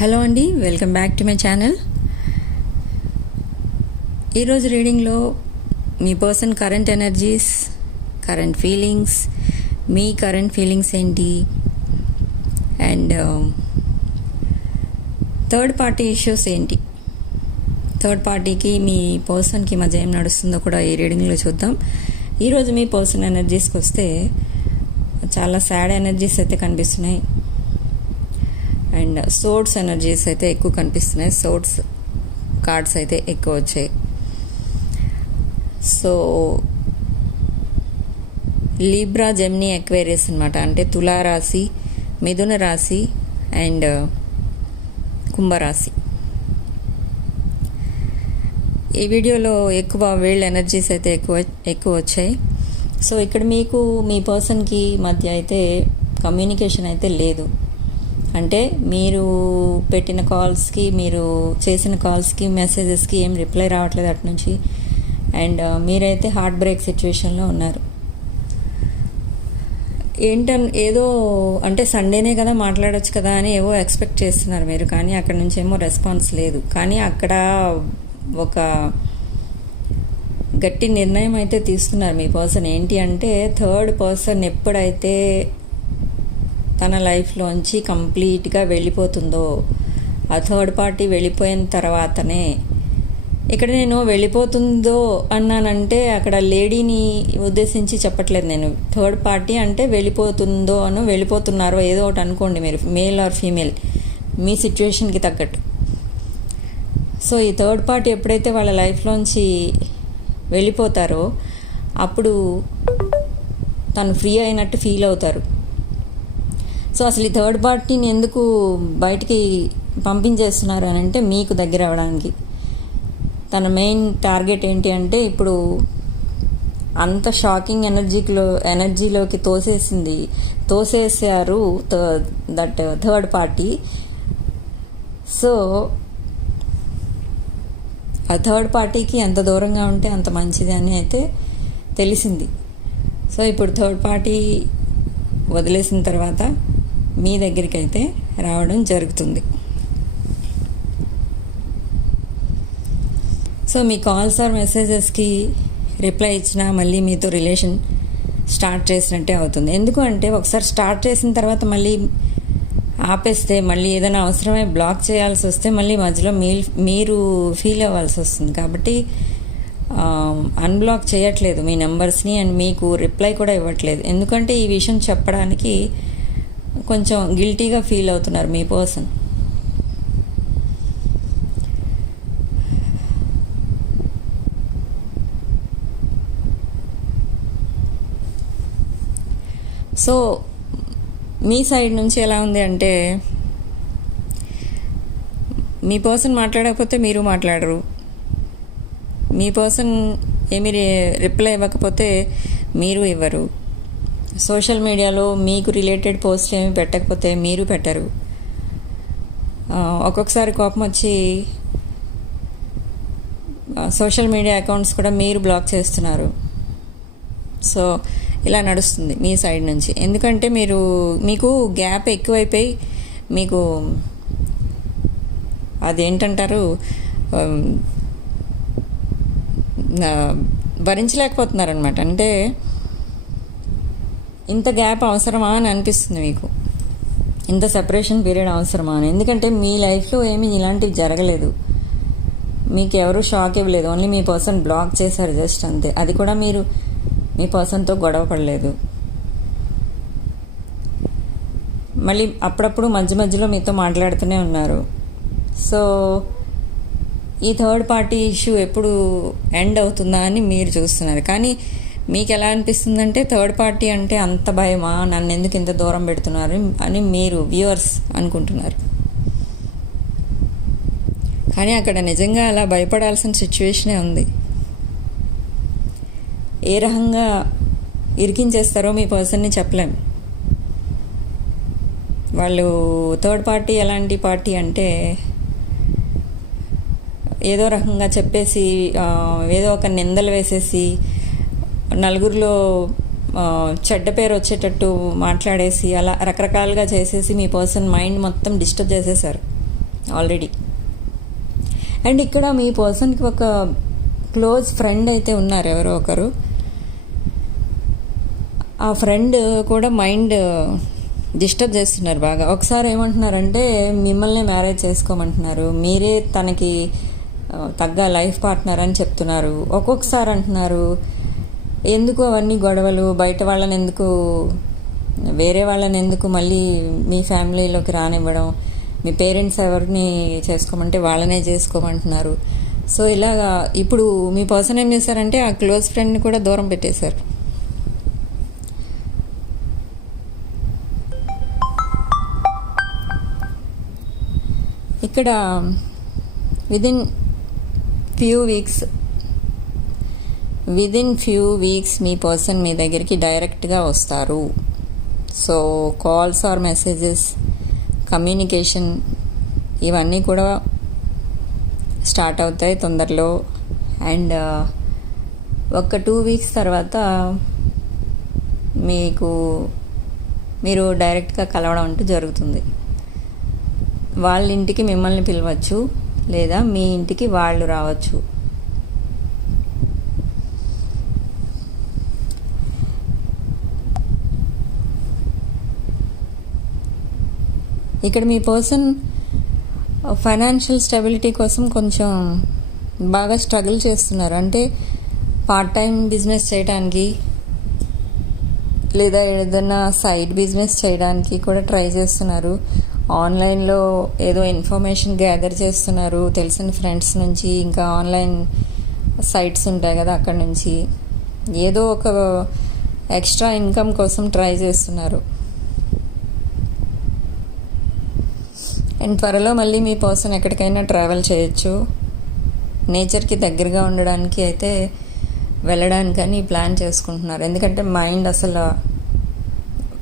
Hello అండి welcome back to my channel. ఈరోజు రీడింగ్లో మీ person current energies current feelings మీ current feelings ఏంటి? And um, third party issues ఏంటి? Third పార్టీకి మీ పర్సన్కి మధ్య ఏం నడుస్తుందో కూడా ఈ రీడింగ్లో చూద్దాం. ఈరోజు మీ పర్సన్ ఎనర్జీస్కి వస్తే చాలా సాడ్ ఎనర్జీస్ అయితే కనిపిస్తున్నాయి. అండ్ సోర్ట్స్ ఎనర్జీస్ అయితే ఎక్కువ కనిపిస్తున్నాయి. సోర్ట్స్ కార్డ్స్ అయితే ఎక్కువ వచ్చాయి. సో లీబ్రా జెమ్ని ఎక్వేరియస్ అనమాట అంటే తులారాశి మిథున రాశి అండ్ కుంభరాశి. ఈ వీడియోలో ఎక్కువ వీళ్ళ ఎనర్జీస్ అయితే ఎక్కువ ఎక్కువ వచ్చాయి. సో ఇక్కడ మీకు మీ పర్సన్కి మధ్య అయితే కమ్యూనికేషన్ అయితే లేదు. అంటే మీరు పెట్టిన కాల్స్కి మీరు చేసిన కాల్స్కి మెసేజెస్కి ఏం రిప్లై రావట్లేదు అటు నుంచి. అండ్ uh, మీరైతే హార్ట్ బ్రేక్ సిచ్యువేషన్లో ఉన్నారు. ఏంటన్ ఏదో అంటే సండేనే కదా మాట్లాడొచ్చు కదా అని ఏవో ఎక్స్పెక్ట్ చేస్తున్నారు మీరు. కానీ అక్కడ నుంచి ఏమో రెస్పాన్స్ లేదు. కానీ అక్కడ ఒక గట్టి నిర్ణయం అయితే తీసుకున్నారు మీ పర్సన్. ఏంటి అంటే థర్డ్ పర్సన్ ఎప్పుడైతే తన లైఫ్లోంచి కంప్లీట్గా వెళ్ళిపోతుందో ఆ థర్డ్ పార్టీ వెళ్ళిపోయిన తర్వాతనే ఇక్కడ నేను వెళ్ళిపోతుందో అన్నానంటే అక్కడ లేడీని ఉద్దేశించి చెప్పట్లేదు నేను. థర్డ్ పార్టీ అంటే వెళ్ళిపోతుందో అని వెళ్ళిపోతున్నారో ఏదో ఒకటి అనుకోండి మీరు మేల్ ఆర్ ఫీమేల్ మీ సిచ్యువేషన్కి తగ్గట్టు. సో ఈ థర్డ్ పార్టీ ఎప్పుడైతే వాళ్ళ లైఫ్లోంచి వెళ్ళిపోతారో అప్పుడు తను ఫ్రీ అయినట్టు ఫీల్ అవుతారు. సో అసలు ఈ థర్డ్ పార్టీని ఎందుకు బయటికి పంపించేస్తున్నారు అని అంటే మీకు దగ్గర అవ్వడానికి. తన మెయిన్ టార్గెట్ ఏంటి అంటే ఇప్పుడు అంత షాకింగ్ ఎనర్జీలో ఎనర్జీలోకి తోసేసింది తోసేసారు దట్ థర్డ్ పార్టీ. సో ఆ థర్డ్ పార్టీకి ఎంత దూరంగా ఉంటే అంత మంచిది అని అయితే తెలిసింది. సో ఇప్పుడు థర్డ్ పార్టీ వదిలేసిన తర్వాత మీ దగ్గరికి అయితే రావడం జరుగుతుంది. సో మీ కాల్స్ ఆర్ మెసేజెస్కి రిప్లై ఇచ్చినా మళ్ళీ మీతో రిలేషన్ స్టార్ట్ చేసినట్టే అవుతుంది. ఎందుకు అంటే ఒకసారి స్టార్ట్ చేసిన తర్వాత మళ్ళీ ఆపేస్తే మళ్ళీ ఏదైనా అవసరమై బ్లాక్ చేయాల్సి వస్తే మళ్ళీ మధ్యలో మీ మీరు ఫీల్ అవ్వాల్సి వస్తుంది. కాబట్టి అన్బ్లాక్ చేయట్లేదు మీ నెంబర్స్ని అండ్ మీకు రిప్లై కూడా ఇవ్వట్లేదు. ఎందుకంటే ఈ విషయం చెప్పడానికి కొంచెం గిల్టీగా ఫీల్ అవుతున్నారు మీ పర్సన్. సో మీ సైడ్ నుంచి ఎలా ఉంది అంటే మీ పర్సన్ మాట్లాడకపోతే మీరు మాట్లాడరు. మీ పర్సన్ ఏమి రిప్లై ఇవ్వకపోతే మీరు ఇవ్వరు. సోషల్ మీడియాలో మీకు రిలేటెడ్ పోస్ట్ ఏమి పెట్టకపోతే మీరు పెట్టరు. ఒక్కొక్కసారి కోపం వచ్చి సోషల్ మీడియా అకౌంట్స్ కూడా మీరు బ్లాక్ చేస్తున్నారు. సో ఇలా నడుస్తుంది మీ సైడ్ నుంచి. ఎందుకంటే మీరు మీకు గ్యాప్ ఎక్కువైపోయి మీకు అదేంటంటారు భరించలేకపోతున్నారనమాట అంటే ఇంత గ్యాప్ అవసరమా అని అనిపిస్తుంది మీకు? ఇంత సెపరేషన్ పీరియడ్ అవసరమా అని? ఎందుకంటే మీ లైఫ్లో ఏమీ ఇలాంటివి జరగలేదు. మీకు ఎవరు షాక్ ఇవ్వలేదు. ఓన్లీ మీ పర్సన్ బ్లాక్ చేశారు జస్ట్ అంతే. అది కూడా మీరు మీ పర్సన్తో గొడవ పడలేదు. మళ్ళీ అప్పుడప్పుడు మధ్య మధ్యలో మీతో మాట్లాడుతూనే ఉన్నారు. సో ఈ థర్డ్ పార్టీ ఇష్యూ ఎప్పుడు ఎండ్ అవుతుందా అని మీరు చూస్తున్నారు. కానీ మీకు ఎలా అనిపిస్తుందంటే థర్డ్ పార్టీ అంటే అంత భయమా? నన్ను ఎందుకు ఇంత దూరం పెడుతున్నారు? అని మీరు వ్యూవర్స్ అనుకుంటున్నారు. కానీ అక్కడ నిజంగా అలా భయపడాల్సిన సిచ్యువేషనే ఉంది. ఏ రకంగా ఇరికించేస్తారో మీ పర్సన్ని చెప్పలేం. వాళ్ళు థర్డ్ పార్టీ ఎలాంటి పార్టీ అంటే ఏదో రకంగా చెప్పేసి ఏదో ఒక నిందలు వేసేసి నలుగురిలో చెడ్డ పేరు వచ్చేటట్టు మాట్లాడేసి అలా రకరకాలుగా చేసేసి మీ పర్సన్ మైండ్ మొత్తం డిస్టర్బ్ చేసేసారు ఆల్రెడీ. అండ్ ఇక్కడ మీ పర్సన్కి ఒక క్లోజ్ ఫ్రెండ్ అయితే ఉన్నారు ఎవరో ఒకరు. ఆ ఫ్రెండ్ కూడా మైండ్ డిస్టర్బ్ చేస్తున్నారు బాగా. ఒకసారి ఏమంటున్నారంటే మిమ్మల్ని మ్యారేజ్ చేసుకోమంటున్నారు. మీరే తనకి తగ్గ లైఫ్ పార్ట్నర్ అని చెప్తున్నారు. ఒక్కొక్కసారి అంటున్నారు ఎందుకు అవన్నీ గొడవలు? బయట వాళ్ళని ఎందుకు వేరే వాళ్ళని ఎందుకు మళ్ళీ మీ ఫ్యామిలీలోకి రానివ్వడం? మీ పేరెంట్స్ ఎవరిని చేసుకోమంటే వాళ్ళనే చేసుకోమంటున్నారు. సో ఇలాగా ఇప్పుడు మీ పర్సన్ ఏం చేశారంటే ఆ క్లోజ్ ఫ్రెండ్ని కూడా దూరం పెట్టేశారు. ఇక్కడ within few weeks within few weeks మీ పర్సన్ మీ దగ్గరికి డైరెక్ట్గా వస్తారు. So calls or messages communication ఇవన్నీ కూడా స్టార్ట్ అవుతాయి తొందరలో. అండ్ uh, ఒక టూ వీక్స్ తర్వాత మీకు మీరు డైరెక్ట్గా కలవడం అంటూ జరుగుతుంది. వాళ్ళ ఇంటికి మిమ్మల్ని పిలవచ్చు లేదా మీ ఇంటికి వాళ్ళు రావచ్చు. ఇక్కడ మీ పర్సన్ ఫైనాన్షియల్ స్టెబిలిటీ కోసం కొంచెం బాగా స్ట్రగుల్ చేస్తున్నారు. అంటే పార్ట్ టైం బిజినెస్ చేయడానికి లేదా ఏదైనా సైడ్ బిజినెస్ చేయడానికి కూడా ట్రై చేస్తున్నారు. ఆన్లైన్లో ఏదో ఇన్ఫర్మేషన్ గ్యాదర్ చేస్తున్నారు. తెలిసిన ఫ్రెండ్స్ నుంచి ఇంకా ఆన్లైన్ సైట్స్ ఉంటాయి కదా అక్కడ నుంచి. ఏదో ఒక ఎక్స్ట్రా ఇన్కమ్ కోసం ట్రై చేస్తున్నారు. అండ్ త్వరలో మళ్ళీ మీ పర్సన్ ఎక్కడికైనా ట్రావెల్ చేయొచ్చు. నేచర్కి దగ్గరగా ఉండడానికి అయితే వెళ్ళడానికని ప్లాన్ చేసుకుంటున్నారు. ఎందుకంటే మైండ్ అసలు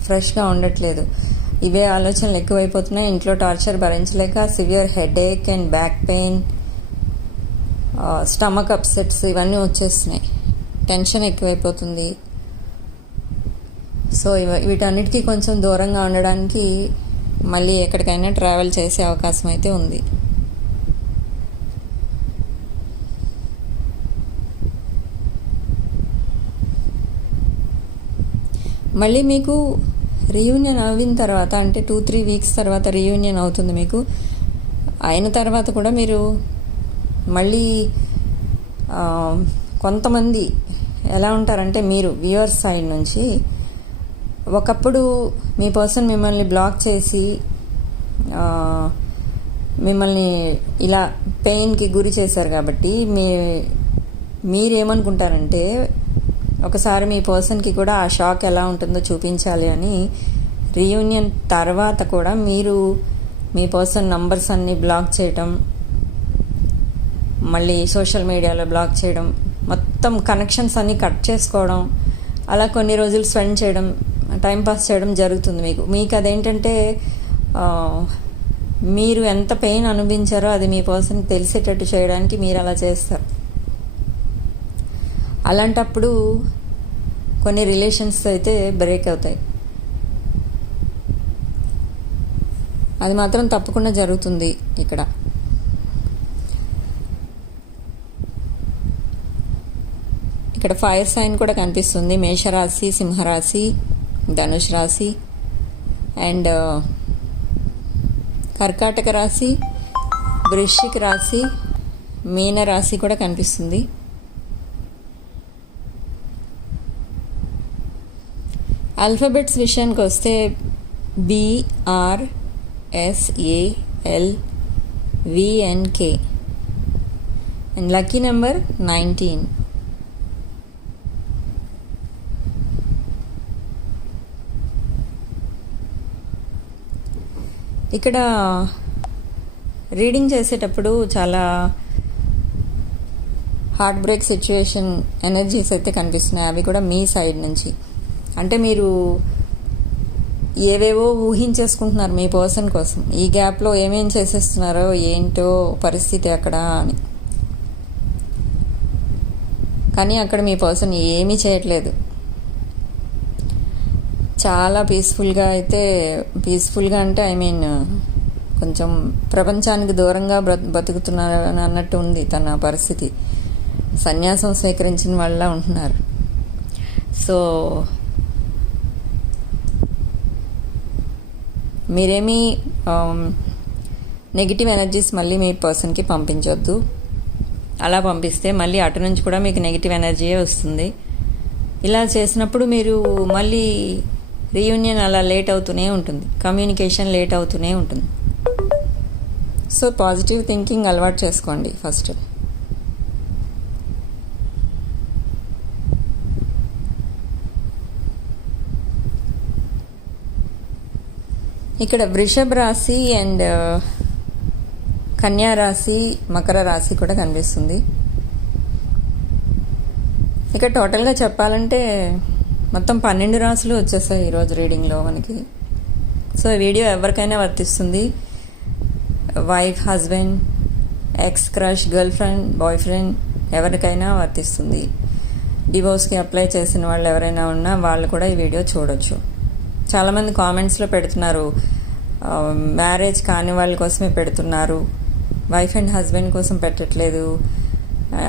ఫ్రెష్గా ఉండట్లేదు. ఇవే ఆలోచనలు ఎక్కువైపోతున్నాయి. ఇంట్లో టార్చర్ భరించలేక severe headache and back pain stomach upsets ఇవన్నీ వచ్చేస్తున్నాయి. టెన్షన్ ఎక్కువైపోతుంది. సో ఇవ వీటన్నిటికీ కొంచెం దూరంగా ఉండడానికి మళ్ళీ ఎక్కడికైనా ట్రావెల్ చేసే అవకాశం అయితే ఉంది. మళ్ళీ మీకు రీయూనియన్ అయిన తర్వాత అంటే టూ త్రీ వీక్స్ తర్వాత రీయూనియన్ అవుతుంది మీకు. అయిన తర్వాత కూడా మీరు మళ్ళీ కొంతమంది ఎలా ఉంటారంటే మీరు వ్యూవర్స్ సైడ్ నుంచి ఒకప్పుడు మీ పర్సన్ మిమ్మల్ని బ్లాక్ చేసి మిమ్మల్ని ఇలా పెయిన్కి గురి చేశారు కాబట్టి మీ మీరేమనుకుంటారంటే ఒకసారి మీ పర్సన్కి కూడా ఆ షాక్ ఎలా ఉంటుందో చూపించాలి అని రీయూనియన్ తర్వాత కూడా మీరు మీ పర్సన్ నంబర్స్ అన్నీ బ్లాక్ చేయటం మళ్ళీ సోషల్ మీడియాలో బ్లాక్ చేయడం మొత్తం కనెక్షన్స్ అన్నీ కట్ చేసుకోవడం అలా కొన్ని రోజులు స్పెండ్ చేయడం టైం పాస్ చేయడం జరుగుతుంది మీకు. మీకు అదేంటంటే మీరు ఎంత పెయిన్ అనుభవించారో అది మీ పర్సన్కి తెలిసేటట్టు చేయడానికి మీరు అలా చేస్తారు. అలాంటప్పుడు కొన్ని రిలేషన్స్ అయితే బ్రేక్ అవుతాయి. అది మాత్రం తప్పకుండా జరుగుతుంది ఇక్కడ. ఇక్కడ ఫైర్ సైన్ కూడా కనిపిస్తుంది. మేషరాశి సింహరాశి. ధనుష్ రాశి అండ్ కర్కాటక రాశి వృశ్చిక రాశి మీన రాశి కూడా కనిపిస్తుంది. ఆల్ఫాబెట్స్ విషయానికి వస్తే B R S A L V N K and lucky number nineteen. ఇక్కడ రీడింగ్ చేసేటప్పుడు చాలా హార్ట్ బ్రేక్ సిచ్యువేషన్ ఎనర్జీస్ అయితే కనిపిస్తున్నాయి. అవి కూడా మీ సైడ్ నుంచి. అంటే మీరు ఏవేవో ఊహించేసుకుంటున్నారు మీ పర్సన్ కోసం. ఈ గ్యాప్లో ఏమేం చేసేస్తున్నారో ఏంటో పరిస్థితి అక్కడ అని. కానీ అక్కడ మీ పర్సన్ ఏమీ చేయట్లేదు. చాలా పీస్ఫుల్గా అయితే పీస్ఫుల్గా అంటే ఐ మీన్ కొంచెం ప్రపంచానికి దూరంగా బ్ర బతుకుతున్నారు అన్నట్టు ఉంది తన పరిస్థితి. సన్యాసం స్వీకరించిన వాళ్ళ ఉంటున్నారు. సో మీరేమీ నెగిటివ్ ఎనర్జీస్ మళ్ళీ మీ పర్సన్కి పంపించవద్దు అలా పంపిస్తే మళ్ళీ అటు నుంచి కూడా మీకు నెగిటివ్ ఎనర్జీయే వస్తుంది. ఇలా చేసినప్పుడు మీరు మళ్ళీ రీయూనియన్ అలా లేట్ అవుతూనే ఉంటుంది. కమ్యూనికేషన్ లేట్ అవుతూనే ఉంటుంది. సో పాజిటివ్ థింకింగ్ అలవాటు చేసుకోండి ఫస్ట్ ఇక్కడ వృషభ రాశి అండ్ uh, కన్యా రాశి మకర రాశి కూడా కనిపిస్తుంది. ఇక టోటల్గా చెప్పాలంటే మొత్తం పన్నెండు రాసులు వచ్చేసాయి ఈరోజు రీడింగ్లో మనకి. సో వీడియో ఎవరికైనా వర్తిస్తుంది. Wife husband ex crush girl friend boy friend ఎవరికైనా వర్తిస్తుంది. డివోర్స్కి అప్లై చేసిన వాళ్ళు ఎవరైనా ఉన్నా వాళ్ళు కూడా ఈ వీడియో చూడొచ్చు. చాలామంది కామెంట్స్లో పెడుతున్నారు మ్యారేజ్ కాని వాళ్ళ కోసమే పెడుతున్నారు వైఫ్ అండ్ హస్బెండ్ కోసం పెట్టట్లేదు.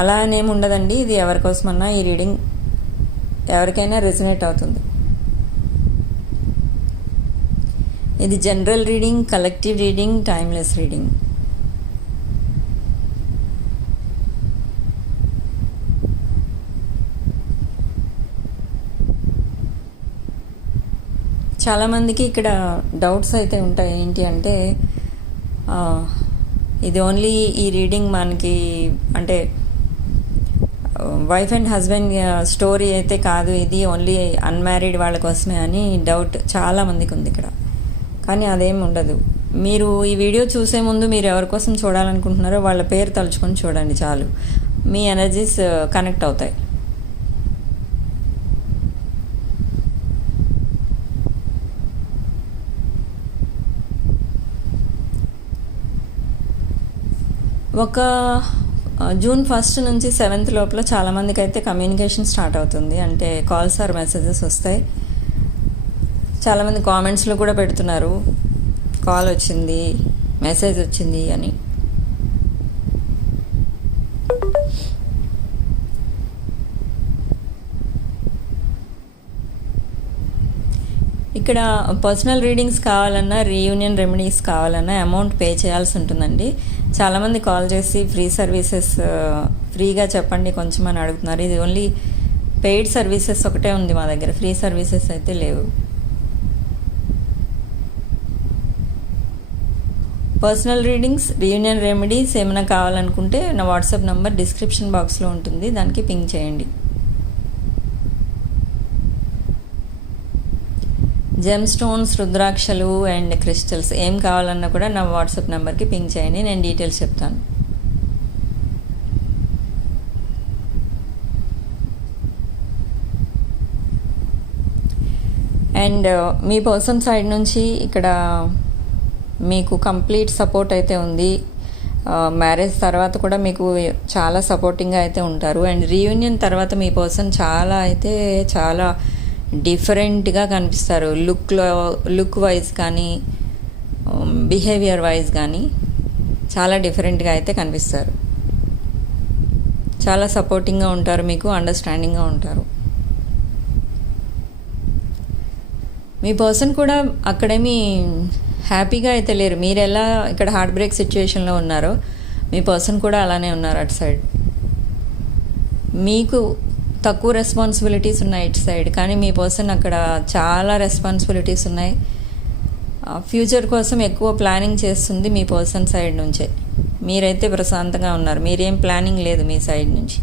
అలా అనేమి ఉండదండి. ఇది ఎవరికోసమన్నా ఈ రీడింగ్ ఎవరికైనా రెజినేట్ అవుతుంది. ఇది general reading collective reading timeless reading చాలామందికి ఇక్కడ డౌట్స్ అయితే ఉంటాయి. ఏంటి అంటే ఇది ఓన్లీ ఈ రీడింగ్ మనకి అంటే వైఫ్ అండ్ హస్బెండ్ స్టోరీ అయితే కాదు ఇది ఓన్లీ అన్మ్యారీడ్ వాళ్ళ కోసమే అని డౌట్ చాలా మందికి ఉంది ఇక్కడ. కానీ అదేం ఉండదు. మీరు ఈ వీడియో చూసే ముందు మీరు ఎవరి కోసం చూడాలనుకుంటున్నారో వాళ్ళ పేరు తలుచుకొని చూడండి చాలు. మీ ఎనర్జీస్ కనెక్ట్ అవుతాయి. ఒక జూన్ ఫస్ట్ నుంచి సెవెంత్ లోపల చాలామందికి అయితే కమ్యూనికేషన్ స్టార్ట్ అవుతుంది. అంటే కాల్స్ ఆర్ మెసేజెస్ వస్తాయి. చాలామంది కామెంట్స్లో కూడా పెడుతున్నారు. కాల్ వచ్చింది మెసేజ్ వచ్చింది అని. ఇక్కడ పర్సనల్ రీడింగ్స్ కావాలన్నా రీయూనియన్ రెమెడీస్ కావాలన్నా అమౌంట్ పే చేయాల్సి ఉంటుందండి. చాలామంది కాల్ చేసి ఫ్రీ సర్వీసెస్ ఫ్రీగా చెప్పండి కొంచెం అని అడుగుతున్నారు. ఇది ఓన్లీ పెయిడ్ సర్వీసెస్ ఒకటే ఉంది మా దగ్గర. ఫ్రీ సర్వీసెస్ అయితే లేవు. పర్సనల్ రీడింగ్స్ రీయూనియన్ రెమెడీస్ ఏమైనా కావాలనుకుంటే నా వాట్సాప్ నెంబర్ డిస్క్రిప్షన్ బాక్స్లో ఉంటుంది. దానికి పింక్ చేయండి. జెమ్ స్టోన్స్ రుద్రాక్షలు అండ్ క్రిస్టల్స్ ఏం కావాలన్నా కూడా నా వాట్సాప్ నెంబర్కి పింక్ చేయండి నేను డీటెయిల్స్ చెప్తాను. అండ్ uh, మీ పర్సన్ సైడ్ నుంచి ఇక్కడ మీకు కంప్లీట్ సపోర్ట్ అయితే ఉంది. Uh, మ్యారేజ్ తర్వాత కూడా మీకు చాలా సపోర్టింగ్గా అయితే ఉంటారు. అండ్ రీయూనియన్ తర్వాత మీ పర్సన్ చాలా అయితే చాలా డిఫరెంట్గా కనిపిస్తారు. లుక్లో లుక్ వైజ్ కానీ బిహేవియర్ వైజ్ కానీ చాలా డిఫరెంట్గా అయితే కనిపిస్తారు. చాలా సపోర్టింగ్గా ఉంటారు మీకు అండర్స్టాండింగ్గా ఉంటారు. మీ పర్సన్ కూడా అక్కడేమి హ్యాపీగా అయితే లేరు. మీరు ఎలా ఇక్కడ హార్ట్ బ్రేక్ సిచ్యువేషన్లో ఉన్నారో మీ పర్సన్ కూడా అలానే ఉన్నారు అటు సైడ్. మీకు తక్కువ రెస్పాన్సిబిలిటీస్ ఉన్నాయి ఇటు సైడ్ కానీ మీ పర్సన్ అక్కడ చాలా రెస్పాన్సిబిలిటీస్ ఉన్నాయి. ఫ్యూచర్ కోసం ఎక్కువ ప్లానింగ్ చేస్తుంది మీ పర్సన్ సైడ్ నుంచే. మీరైతే ప్రశాంతంగా ఉన్నారు. మీరేం ప్లానింగ్ లేదు మీ సైడ్ నుంచి.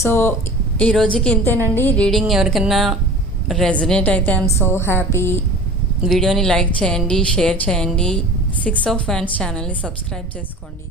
సో ఈ రోజుకి ఇంతేనండి. రీడింగ్ ఎవరికన్నా రెజనేట్ అయితే ఐఎమ్ సో హ్యాపీ. వీడియోని లైక్ చేయండి షేర్ చేయండి. సిక్స్ ఆఫ్ ఫ్యాన్స్ ఛానల్ని సబ్స్క్రైబ్ చేసుకోండి.